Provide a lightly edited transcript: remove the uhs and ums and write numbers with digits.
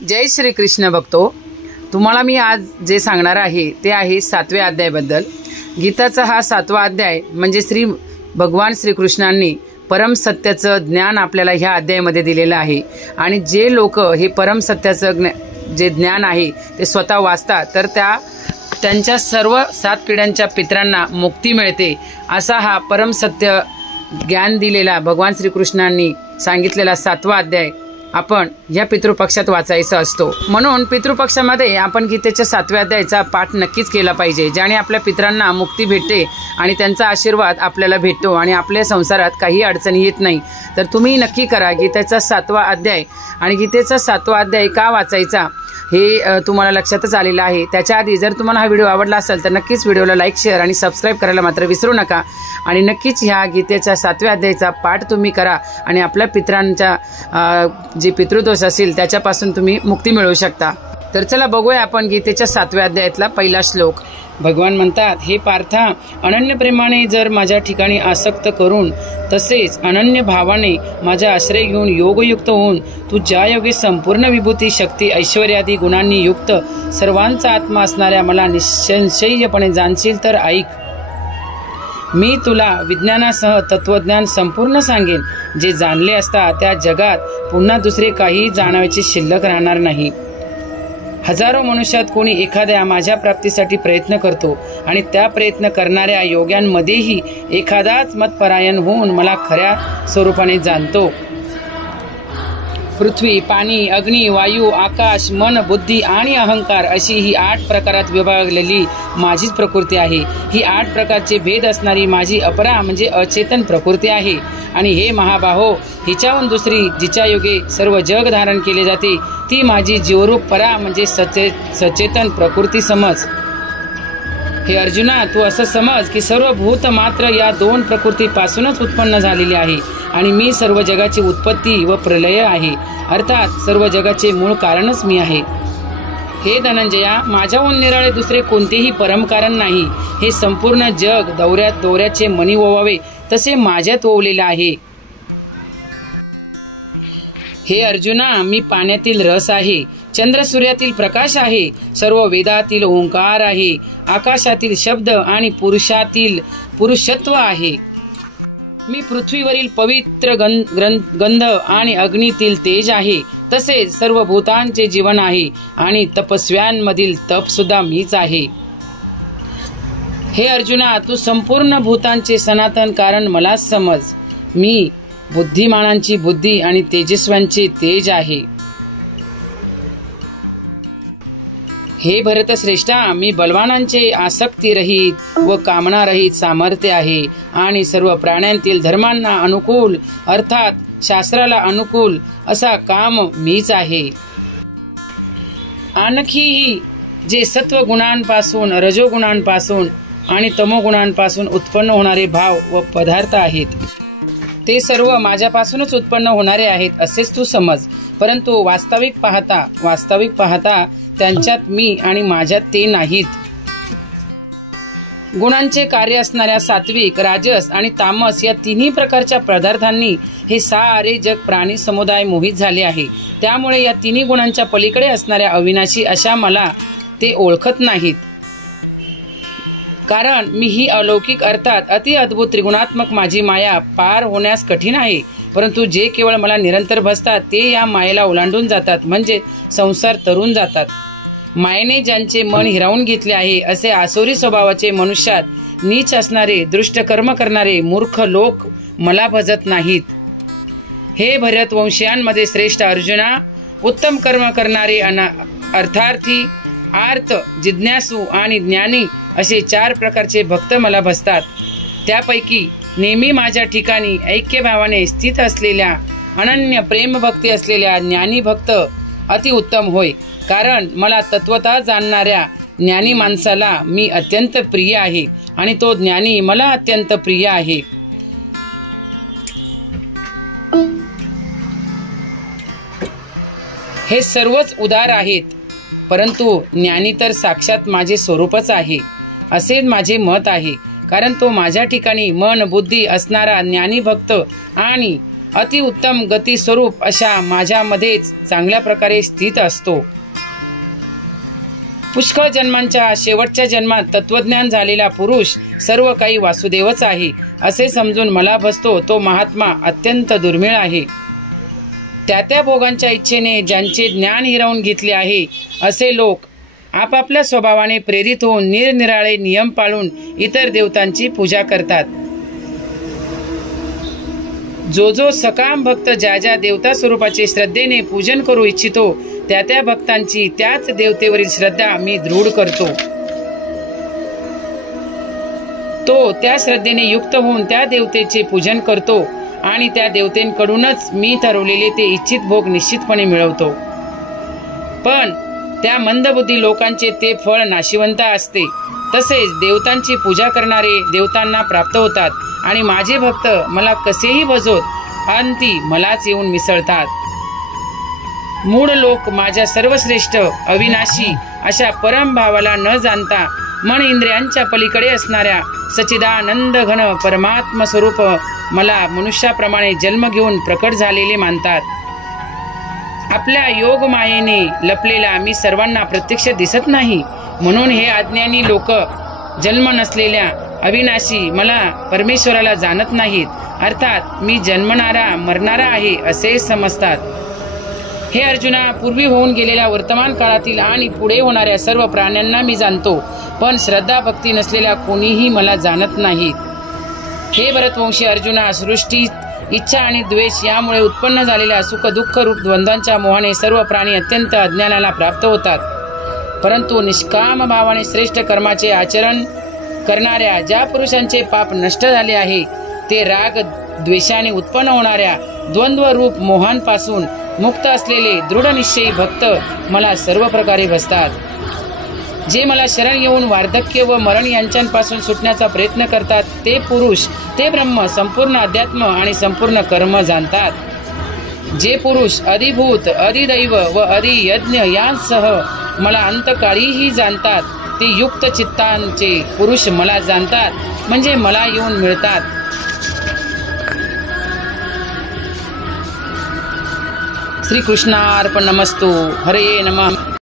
जय श्री कृष्ण भक्तो, तुम्हाला मी आज जे सांगणार आहे ते आहे 7व्या अध्यायाबद्दल। गीताचा हा 7वा अध्याय म्हणजे भगवान श्रीकृष्णांनी परम सत्याचं ज्ञान आपल्याला ह्या अध्यायामध्ये दिलेलं आहे। आणि जे लोक हे परम सत्याचं जे ज्ञान आहे ते स्वतः वाचतात तर त्यांच्या सर्व 7 पिढ्यांच्या पितरांना मुक्ती मिळते। असा हा परम सत्य ज्ञान दिलेला भगवान श्रीकृष्णांनी सांगितलेला 7वा अध्याय आपण या पितृपक्षात वाचायचा असतो। म्हणून पितृपक्षामध्ये आपण गीतेच्या 7व्या अध्यायाचा पाठ नक्कीच केला पाहिजे, ज्याने आपल्या पितरांना मुक्ती भेटते आणि त्यांचा आशीर्वाद आपल्याला भेटतो आणि आपल्या संसारात काही अडचणी येत नाही। तर तुम्ही नक्की करा गीतेचा 7वा अध्याय। आणि गीतेचा 7वा अध्याय का वाचायचा हे तुम्हाला लक्षातच आलेलं आहे। त्याच्या आधी जर तुम्हाला हा व्हिडिओ आवडला असेल तर नक्कीच व्हिडिओला लाईक, शेअर आणि सबस्क्राईब करायला मात्र विसरू नका। आणि नक्कीच ह्या गीतेच्या 7व्या अध्यायाचा पाठ तुम्ही करा आणि आपल्या पितरांच्या जे पितृदोष असेल त्याच्यापासून तुम्ही मुक्ती मिळवू शकता। तर चला बघूया आपण गीतेच्या 7व्या अध्यायातला पहिला श्लोक। भगवान म्हणतात, हे पार्था, अनन्य प्रेमाने जर माझ्या ठिकाणी आसक्त करून तसेच अनन्य भावाने माझा आश्रय घेऊन योगयुक्त होऊन तू ज्या योगे संपूर्ण विभूती, शक्ती, ऐश्वर्यादी गुणांनी युक्त सर्वांचा आत्मा असणाऱ्या मला निसंशयपणे जाणशील तर ऐक। मी तुला विज्ञानासह तत्वज्ञान संपूर्ण सांगेन, जे जाणले असता त्या जगात पुन्हा दुसरे काही जाणायचे शिल्लक राहणार नाही। हजारो मनुष्यात कोणी एखाद्या माझ्या प्राप्तीसाठी प्रयत्न करतो आणि त्या प्रयत्न करणाऱ्या योग्यांमध्येही एखादाच मतपरायण होऊन मला खऱ्या स्वरूपाने जाणतो। पृथ्वी, पाणी, अग्नी, वायू, आकाश, मन, बुद्धी आणि अहंकार अशी ही 8 प्रकारात विभागलेली माझीच प्रकृती आहे। ही 8 प्रकारचे भेद असणारी माझी अपरा म्हणजे अचेतन प्रकृती आहे। आणि हे महाबाहो, हिच्याहून दुसरी जिच्या योगे सर्व जग धारण केले जाते ती माझी जीवरूप परा म्हणजे सचेतन प्रकृती समज। हे अर्जुना, तू असं समज की सर्व भूत मात्र या 2 प्रकृतीपासूनच उत्पन्न झालेली आहे आणि मी सर्व जगाची उत्पत्ती व प्रलय आहे, अर्थात सर्व जगाचे मूळ कारणच मी आहे। हे धनंजया, माझ्याहून निराळे दुसरे कोणतेही परम कारण नाही। हे संपूर्ण जग दोऱ्याचे मणी ओवावे तसे माझ्यात ओवलेले आहे। हे अर्जुना, मी पाण्यातील रस आहे, चंद्र सूर्यातील प्रकाश आहे, सर्व वेदातील ओंकार आहे, आकाशातील शब्द आणि पुरुषातील पुरुषत्व आहे। मी पृथ्वीवरील पवित्र गंध आणि अग्नीतील तेज आहे, तसेच सर्व भूतांचे जीवन आहे आणि तपस्व्यांमधील तप सुद्धा मीच आहे। हे अर्जुना, तू संपूर्ण भूतांचे सनातन कारण मला समज। मी बुद्धिमानांची बुद्धी आणि तेजस्व्यांचे तेज आहे। हे भरतश्रेष्ठा, मी बलवानांचे आसक्तीरहित व कामनारहित सामर्थ्य आहे आणि सर्व प्राण्यांतील धर्मांना अनुकूल अर्थात शास्त्राला अनुकूल असा काम मीच आहे। आणखीही जे सत्वगुणांपासून, रजोगुणांपासून आणि तमोगुणांपासून उत्पन्न होणारे भाव व पदार्थ आहेत ते सर्व माझ्यापासूनच उत्पन्न होणारे आहेत असेच तू समज। परंतु वास्तविक पाहता त्यांच्यात मी आणि माझ्यात ते नाहीत। गुणांचे कार्य असणाऱ्या सात्विक, राजस आणि तामस या 3ही प्रकारच्या पदार्थांनी हे सारे जग प्राणी समुदाय मोहित झाले आहे। त्यामुळे या 3ही गुणांच्या पलीकडे असणाऱ्या अविनाशी अशा मला ते ओळखत नाहीत। कारण मी ही अलौकिक अर्थात अति अद्भुत त्रिगुणात्मक माझी माया पार होण्यास कठीण आहे। परंतु जे केवळ मला निरंतर भजतात ते या मायेला ओलांडून जातात, म्हणजे संसार तरून जातात। मायेने ज्यांचे मन हिरावून घेतले आहे असे आसुरी स्वभावाचे मनुष्यात नीच असणारे, दृष्ट कर्म करणारे मूर्ख लोक मला भजत नाहीत। हे भरतवंशीयांमध्ये श्रेष्ठ अर्जुना, उत्तम कर्म करणारे अर्थार्थी, आर्त, जिज्ञासू आणि ज्ञानी असे 4 प्रकारचे भक्त मला भजतात। त्यापैकी नेहमी माझ्या ठिकाणी ऐक्यभावाने स्थित असलेल्या, अनन्य प्रेमभक्ती असलेल्या ज्ञानी भक्त अतिउत्तम होय। कारण मला तत्वता जाणणाऱ्या ज्ञानी माणसाला मी अत्यंत प्रिय आहे आणि तो ज्ञानी मला अत्यंत प्रिय आहे। हे सर्वच उदार आहेत, परंतु ज्ञानी तर साक्षात माझे स्वरूपच आहे असे माझे मत आहे। कारण तो माझ्या ठिकाणी मन बुद्धी असणारा ज्ञानी भक्त आणि अतिउत्तम गती स्वरूप अशा माझ्यामध्येच चांगल्या प्रकारे स्थित असतो. पुष्कळ जन्मांच्या शेवटच्या जन्मात तत्वज्ञान झालेला पुरुष सर्व काही वासुदेवच आहे असे समजून मला भसतो तो महात्मा अत्यंत दुर्मिळ आहे. त्या भोगांच्या इच्छेने ज्यांचे ज्ञान हिरावून घेतले आहे असे लोक आपापल्या स्वभावाने प्रेरित होऊन निरनिराळे नियम पाळून इतर देवतांची पूजा करतात. जो सकाम भक्त ज्या देवता स्वरूपाचे श्रद्धेने पूजन करू इच्छितो त्या भक्तांची त्याच देवतेवरील श्रद्धा मी दृढ करतो. तो त्या श्रद्धेने युक्त होऊन त्या देवतेचे पूजन करतो आणि त्या देवतेंकडूनच मी ठरवलेले ते इच्छित भोग निश्चितपणे मिळवतो. पण त्या मंदबुद्धी लोकांचे ते फळ नाशिवंत असते. तसेच देवतांची पूजा करणारे देवतांना प्राप्त होतात आणि माझे भक्त मला कसेही भजवत अंती मलाच येऊन मिसळतात. मूळ लोक माझ्या सर्वश्रेष्ठ अविनाशी अशा परम भावाला न जाणता मन इंद्रियांच्या पलीकडे असणाऱ्या सच्चिदानंद घन परमात्म स्वरूप मला मनुष्याप्रमाणे जन्म घेऊन प्रकट झालेले मानतात. आपल्या योग मायेने लपलेला मी सर्वांना प्रत्यक्ष दिसत नाही, म्हणून हे अज्ञानी लोक जन्म नसलेल्या अविनाशी मला परमेश्वराला जाणत नाहीत. अर्थात मी जन्मणारा मरणारा आहे असे समजतात. हे अर्जुना, पूर्वी होऊन गेलेल्या वर्तमान काळातील आणि पुढे होणाऱ्या सर्व प्राण्यांना मी जाणतो, पण श्रद्धा भक्ती नसलेल्या कोणीही मला जाणत नाहीत. हे भरतवंशी अर्जुना, सृष्टी इच्छा आणि द्वेष यामुळे उत्पन्न झालेल्या सुख दुःख रूप द्वंद्वांच्या मोहाने सर्व प्राणी अत्यंत अज्ञानाला प्राप्त होतात. परंतु निष्काम भावाने श्रेष्ठ कर्माचे आचरण करणाऱ्या ज्या पुरुषांचे पाप नष्ट झाले आहे ते राग द्वेषाने उत्पन्न होणाऱ्या द्वंद्व रूप मोहांपासून मुक्त असलेले दृढ निश्चयी भक्त मला सर्व प्रकारे भजतात. जे मला शरण येऊन वार्धक्य व मरण यांच्यापासून सुटण्याचा प्रयत्न करतात ते पुरुष, ते ब्रह्म, संपूर्ण अध्यात्म आणि संपूर्ण कर्म जाणतात. जे पुरुष अधिभूत, अधिदैव व अधियज्ञ यांसह मला अंतकाळीही जाणतात ते युक्त चित्तांचे पुरुष मला जाणतात, म्हणजे मला येऊन मिळतात. श्री कृष्णार्पणमस्तु. हरे नमः.